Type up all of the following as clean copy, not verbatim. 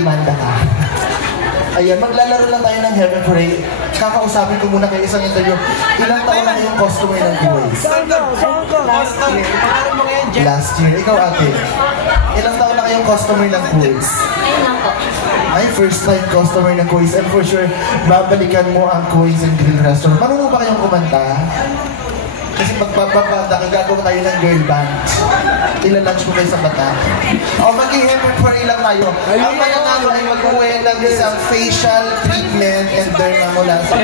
Manda ka. Ayan, maglalaro lang tayo ng Heaven Hooray. Kakausapin ko muna kayo isang interview. Ilang taon na kayong customer ng Kuways? Last year. Ikaw, ate. Ilang taon na kayong customer ng Kuways? Ayun lang po. Ay, first time customer ng Kuways. And for sure, babalikan mo ang Kuways and Grill Restaurant. Marunong ba kayong kumanta? Kasi magpapapanda, gagawin tayo ng girl band. Ilalunch mo kayo sa bata. O, mag-i-Heaven Hooray lang tayo. Ang mananalo ay mag-uwi ng isang facial treatment and derma mula sa...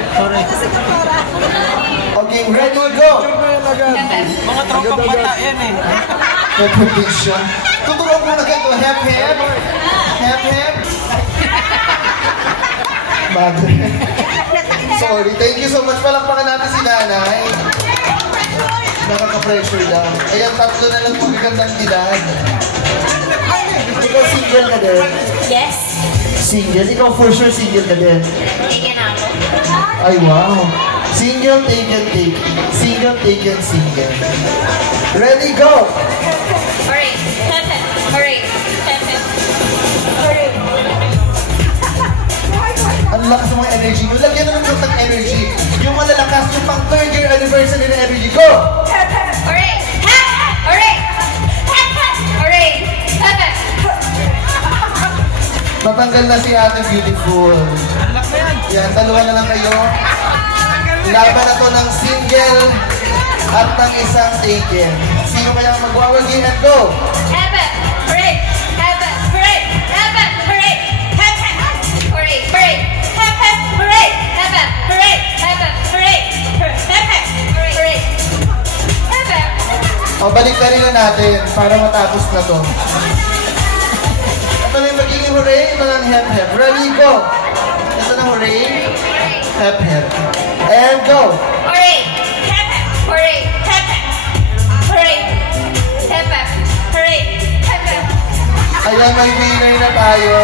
Okay, ready, go! Mga tropang bata yan eh. Repetition. Tuturuan mo na kayo. Hep, hep. Hep, hep. Madre. Sorry. Thank you so much. Palakpakan natin si nanay. Nakaka-pressure lang. Ayan, tatlo na lang magagandang edad. Ikaw single ka din? Yes. Single? Ikaw for sure single ka din? Taken ako. Ay, wow. Single, taken, take. Single, taken, single. Ready, go! Hooray. Heaven. Hooray. Heaven. Hooray. Ang lakas ng mga energy nyo. Lagyan na ng ng energy. Yung malalakas, yung pang 3rd year anniversary na energy. Go! Hooray. Heaven. Hooray. Heaven. Hooray. Heaven. Matanggal na si Ate Beautiful. Anak na yan. Yan, dalawa na lang kayo. Laban na to ng single at ng isang taken. Sino kaya magwawagi and go? Heaven. Hooray. Heaven. Hooray. Heaven. Hooray. Heaven. Hooray. Hooray. Heaven. Hooray. Heaven. Hooray. Heaven. Hooray. Heaven. Hooray. Heaven. O, balik na rin na natin para matapos na to. Ito na yung magiging hooray. Ito na ang hep-hep. Ready, go! Ito na hooray. Hep-hep. And go! Hooray. Heaven. Hooray. Heaven. Hooray. Heaven. Hooray. Heaven. Ayan, may winner na tayo.